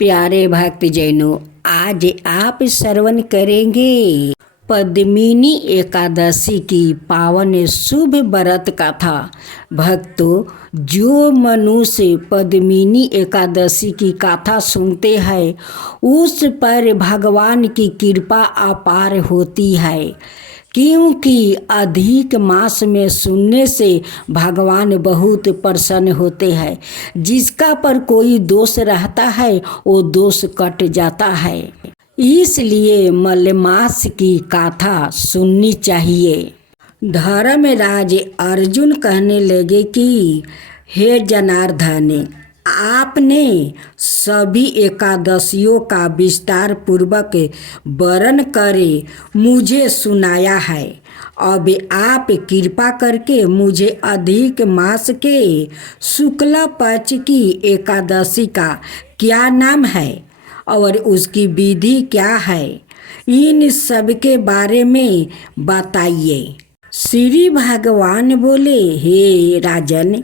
प्यारे भक्तजनों, आज आप श्रवण करेंगे पद्मिनी एकादशी की पावन शुभ व्रत कथा। भक्तों, जो मनुष्य पद्मिनी एकादशी की कथा सुनते हैं उस पर भगवान की कृपा अपार होती है, क्योंकि अधिक मास में सुनने से भगवान बहुत प्रसन्न होते हैं। जिसका पर कोई दोष रहता है वो दोष कट जाता है, इसलिए मलमास की कथा सुननी चाहिए। धर्मराज अर्जुन कहने लगे कि हे जनार्दन, आपने सभी एकादशियों का विस्तार पूर्वक वर्णन करे मुझे सुनाया है। अब आप कृपा करके मुझे अधिक मास के शुक्ल पक्ष की एकादशी का क्या नाम है और उसकी विधि क्या है, इन सब के बारे में बताइए। श्री भगवान बोले, हे राजन,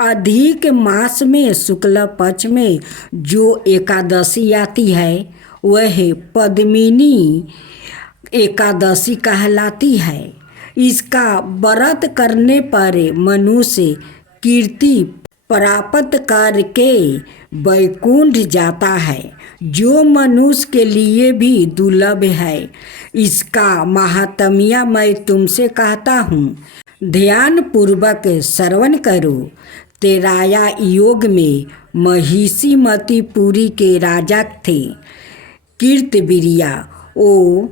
अधिक मास में शुक्ल पक्ष में जो एकादशी आती है वह पद्मिनी एकादशी कहलाती है। इसका व्रत करने पर मनुष्य कीर्ति प्राप्त करके वैकुंठ जाता है, जो मनुष्य के लिए भी दुर्लभ है। इसका महात्म्य मैं तुमसे कहता हूँ, ध्यान पूर्वक श्रवण करो। तेराया योग में महिषी मतिपुरी के राजा थे कीर्तिवीर्या। ओ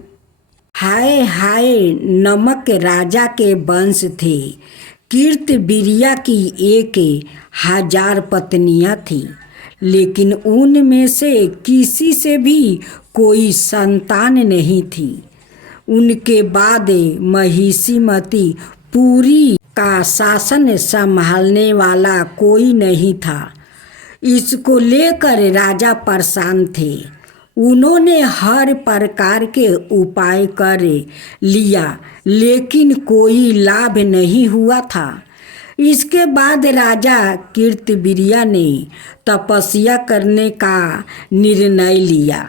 हाय हाय नमक राजा के वंश थे। कीर्तिवीर्या की 1000 पत्नियां थी, लेकिन उनमें से किसी से भी कोई संतान नहीं थी। उनके बाद महिषी मती पूरी का शासन संभालने वाला कोई नहीं था। इसको लेकर राजा परेशान थे। उन्होंने हर प्रकार के उपाय कर लिया, लेकिन कोई लाभ नहीं हुआ था। इसके बाद राजा कीर्तिवीर्या ने तपस्या करने का निर्णय लिया।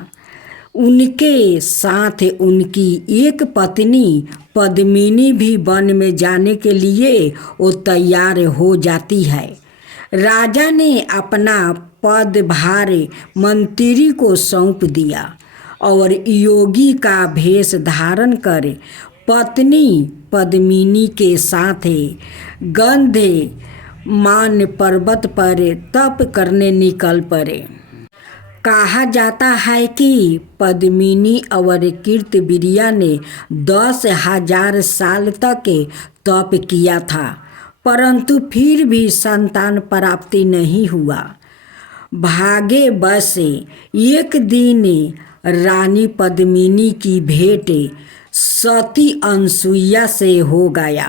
उनके साथ उनकी एक पत्नी पद्मिनी भी वन में जाने के लिए वो तैयार हो जाती है। राजा ने अपना पदभार मंत्री को सौंप दिया और योगी का भेष धारण कर पत्नी पद्मिनी के साथ गंधमान पर्वत पर तप करने निकल पड़े। कहा जाता है कि पद्मिनी और कीर्तिवीर्या ने 10,000 साल तक तप किया था, परंतु फिर भी संतान प्राप्ति नहीं हुआ। भाग्य बस एक दिन रानी पद्मिनी की भेंट सती अनसुईया से हो गया।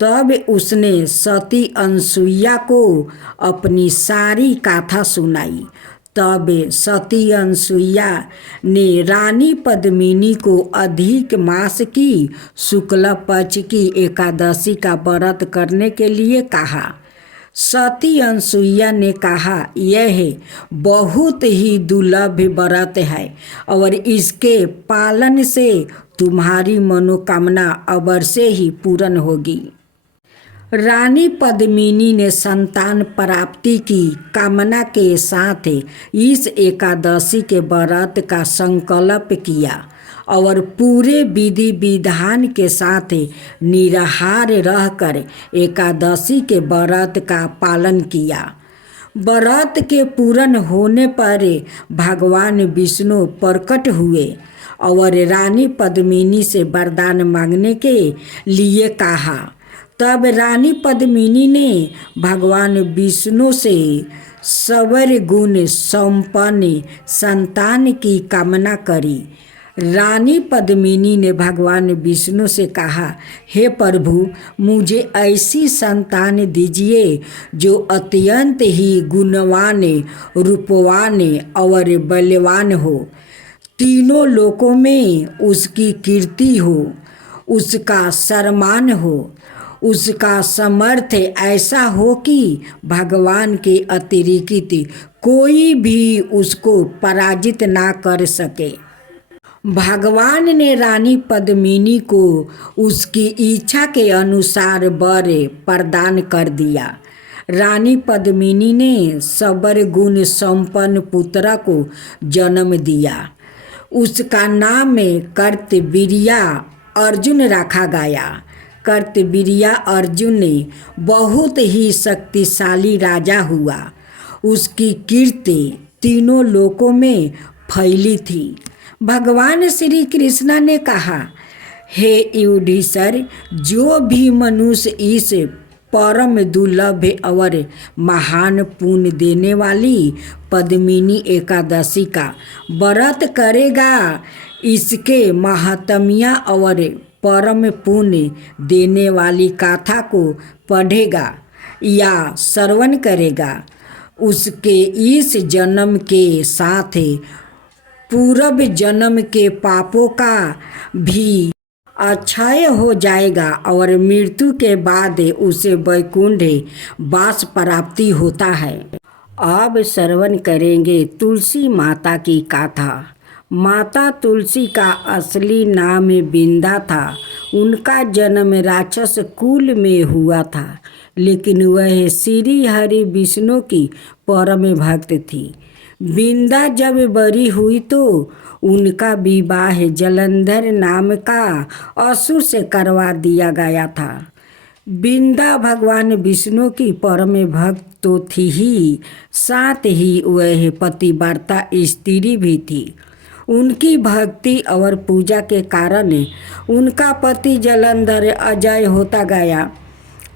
तब उसने सती अनसुईया को अपनी सारी कथा सुनाई। तब सती अनसुईया ने रानी पद्मिनी को अधिक मास की शुक्ल पक्ष की एकादशी का व्रत करने के लिए कहा। सती अनसुईया ने कहा, यह बहुत ही दुर्लभ व्रत है और इसके पालन से तुम्हारी मनोकामना अवश्य ही पूर्ण होगी। रानी पद्मिनी ने संतान प्राप्ति की कामना के साथ इस एकादशी के व्रत का संकल्प किया और पूरे विधि विधान के साथ निराहार रहकर एकादशी के व्रत का पालन किया। व्रत के पूर्ण होने पर भगवान विष्णु प्रकट हुए और रानी पद्मिनी से वरदान मांगने के लिए कहा। तब रानी पद्मिनी ने भगवान विष्णु से सवर गुण संपन्न संतान की कामना करी। रानी पद्मिनी ने भगवान विष्णु से कहा, हे प्रभु, मुझे ऐसी संतान दीजिए जो अत्यंत ही गुणवान, रूपवान और बलवान हो। तीनों लोकों में उसकी कीर्ति हो, उसका सम्मान हो, उसका समर्थ ऐसा हो कि भगवान के अतिरिक्त कोई भी उसको पराजित ना कर सके। भगवान ने रानी पद्मिनी को उसकी इच्छा के अनुसार वर प्रदान कर दिया। रानी पद्मिनी ने सबर गुण संपन्न पुत्र को जन्म दिया। उसका नाम कर्तवीर्या अर्जुन रखा गया। कर्तवीर्या अर्जुन बहुत ही शक्तिशाली राजा हुआ। उसकी कीर्ति तीनों लोकों में फैली थी। भगवान श्री कृष्ण ने कहा, हे युधिष्ठिर, जो भी मनुष्य इस परम दुर्लभ और महान पुण्य देने वाली पद्मिनी एकादशी का व्रत करेगा, इसके महात्म्य और परम पुण्य देने वाली गाथा को पढ़ेगा या श्रवण करेगा, उसके इस जन्म के साथ पूर्व जन्म के पापों का भी अक्षय हो जाएगा और मृत्यु के बाद उसे वैकुंठ वास प्राप्ति होता है। अब श्रवण करेंगे तुलसी माता की गाथा। माता तुलसी का असली नाम बिंदा था। उनका जन्म राक्षस कुल में हुआ था, लेकिन वह श्री हरि विष्णु की परम भक्त थी। बिंदा जब बड़ी हुई तो उनका विवाह जलंधर नाम का असुर से करवा दिया गया था। बिंदा भगवान विष्णु की परम भक्त तो थी ही, साथ ही वह पतिव्रता स्त्री भी थी। उनकी भक्ति और पूजा के कारण उनका पति जलंधर अजय होता गया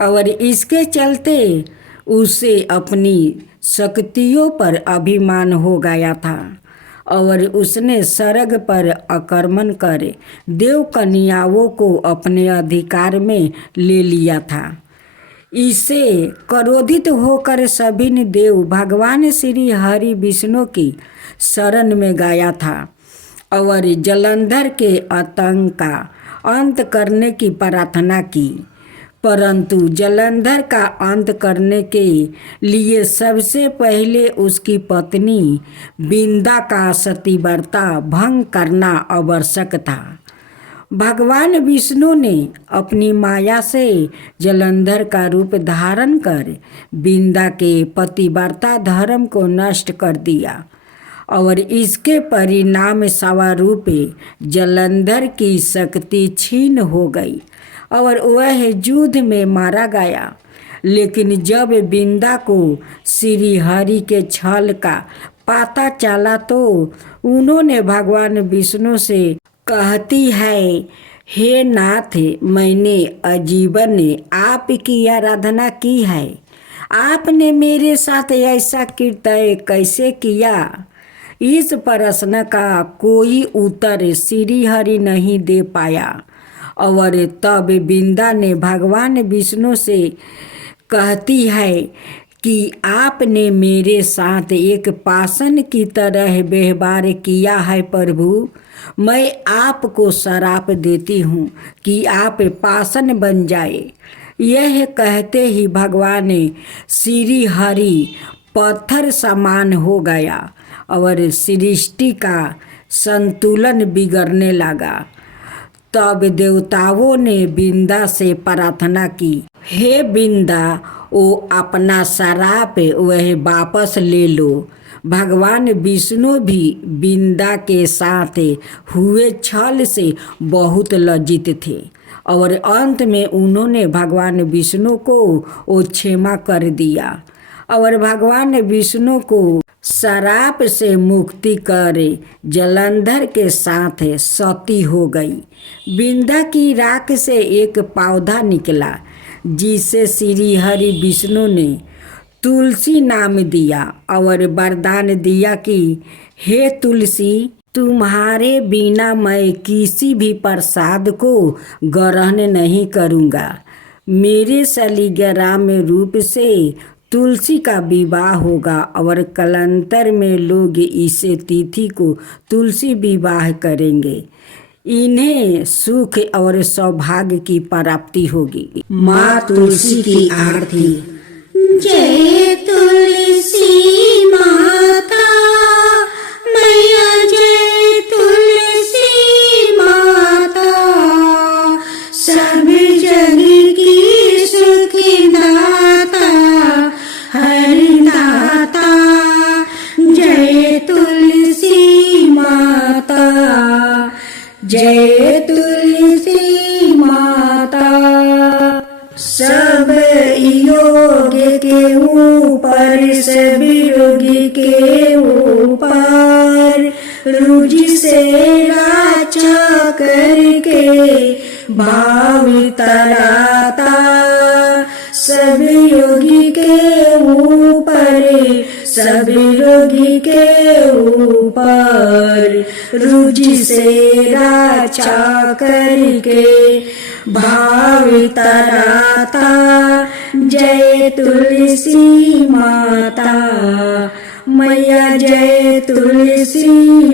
और इसके चलते उसे अपनी शक्तियों पर अभिमान हो गया था और उसने स्वर्ग पर आक्रमण कर देव कन्याओं को अपने अधिकार में ले लिया था। इससे क्रोधित होकर सभी ने देव भगवान श्री हरि विष्णु की शरण में गया था और जलंधर के आतंक का अंत करने की प्रार्थना की। परंतु जलंधर का अंत करने के लिए सबसे पहले उसकी पत्नी बिंदा का सतीव्रता भंग करना आवश्यक था। भगवान विष्णु ने अपनी माया से जलंधर का रूप धारण कर बिंदा के पतिव्रता धर्म को नष्ट कर दिया और इसके परिणाम स्वरूप जलंधर की शक्ति छीन हो गई और वह युद्ध में मारा गया। लेकिन जब बिंदा को श्री हरि के छल का पता चला तो उन्होंने भगवान विष्णु से कहती है, हे नाथ, मैंने आजीवन आपकी आराधना की है, आपने मेरे साथ ऐसा कृत्य कैसे किया? इस प्रश्न का कोई उत्तर श्री हरि नहीं दे पाया और तब बिंदा ने भगवान विष्णु से कहती है कि आपने मेरे साथ एक पाषाण की तरह व्यवहार किया है प्रभु। मैं आपको श्राप देती हूँ कि आप पाषाण बन जाए। यह कहते ही भगवान श्री हरि पत्थर समान हो गया और सृष्टि का संतुलन बिगड़ने लगा। तब देवताओं ने बिंदा से प्रार्थना की, हे बिंदा, वो अपना श्राप वह वापस ले लो। भगवान विष्णु भी बिंदा के साथ हुए छल से बहुत लज्जित थे और अंत में उन्होंने भगवान विष्णु को वो क्षमा कर दिया और भगवान विष्णु को श्राप से मुक्ति कर जलंधर के साथ सती हो गई। बिंदा की राख से एक पौधा निकला जिसे श्री हरि विष्णु ने तुलसी नाम दिया और वरदान दिया कि हे तुलसी, तुम्हारे बिना मैं किसी भी प्रसाद को ग्रहण नहीं करूँगा। मेरे शालिग्राम रूप से तुलसी का विवाह होगा और कालांतर में लोग इसे तिथि को तुलसी विवाह करेंगे। इन्हें सुख और सौभाग्य की प्राप्ति होगी। माँ तुलसी की आरती। जय तुलसी माता मैया, जय तुलसी माता, सब जग की सुखदाता हरदाता। जय तुलसी माता, जय तुलसी माता। सब योग के ऊपर, सब योग के ऊपर, रुज से राचा करके भाव तराता। सब योगी के ऊपर, सब योगी के ऊपर, रुज से राचा करके भाव तराता। जय तुलसी माता मैया, जय तुलसी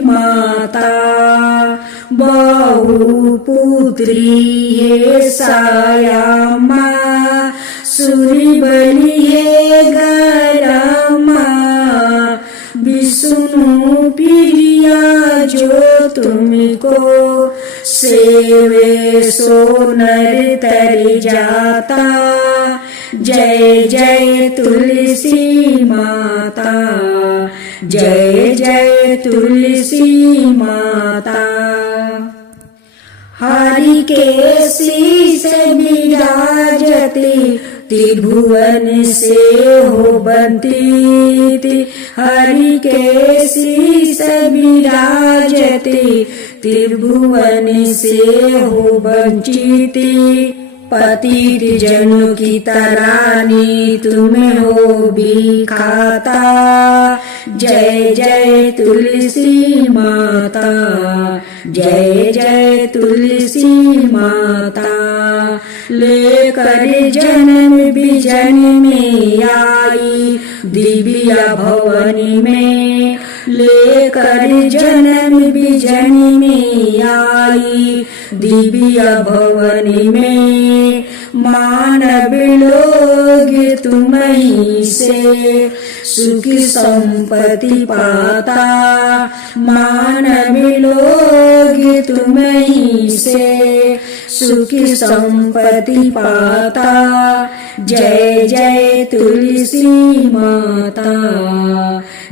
माता। बहु पुत्री है साया माँ, सूरी बनी है गरमा। विष्णु प्रिया जो तुमको सेवे सो नर तर जाता। जय जय तुलसी माता, जय जय तुलसी माता। हरि के शीस विराजती, त्रिभुवन से हो बनती। हरि के शीस विराजती, त्रिभुवन से हो वंचिती। पतित जनों की तरानी तुम हो भी खाता। जय जय तुलसी माता, जय जय तुलसी माता। लेकर जन्म विजन में आई दिव्य भवन में, लेकर जन्म विजन में आई दिव्य भवन में। मानव लोग तुम्हीं से सुख संपत्ति पाता। मानव लोग तुम्हीं से सुख संपत्ति पाता। जय जय तुलसी माता,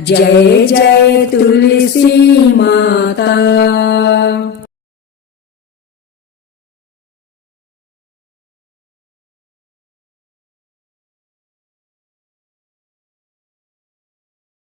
जय जय तुलसी माता।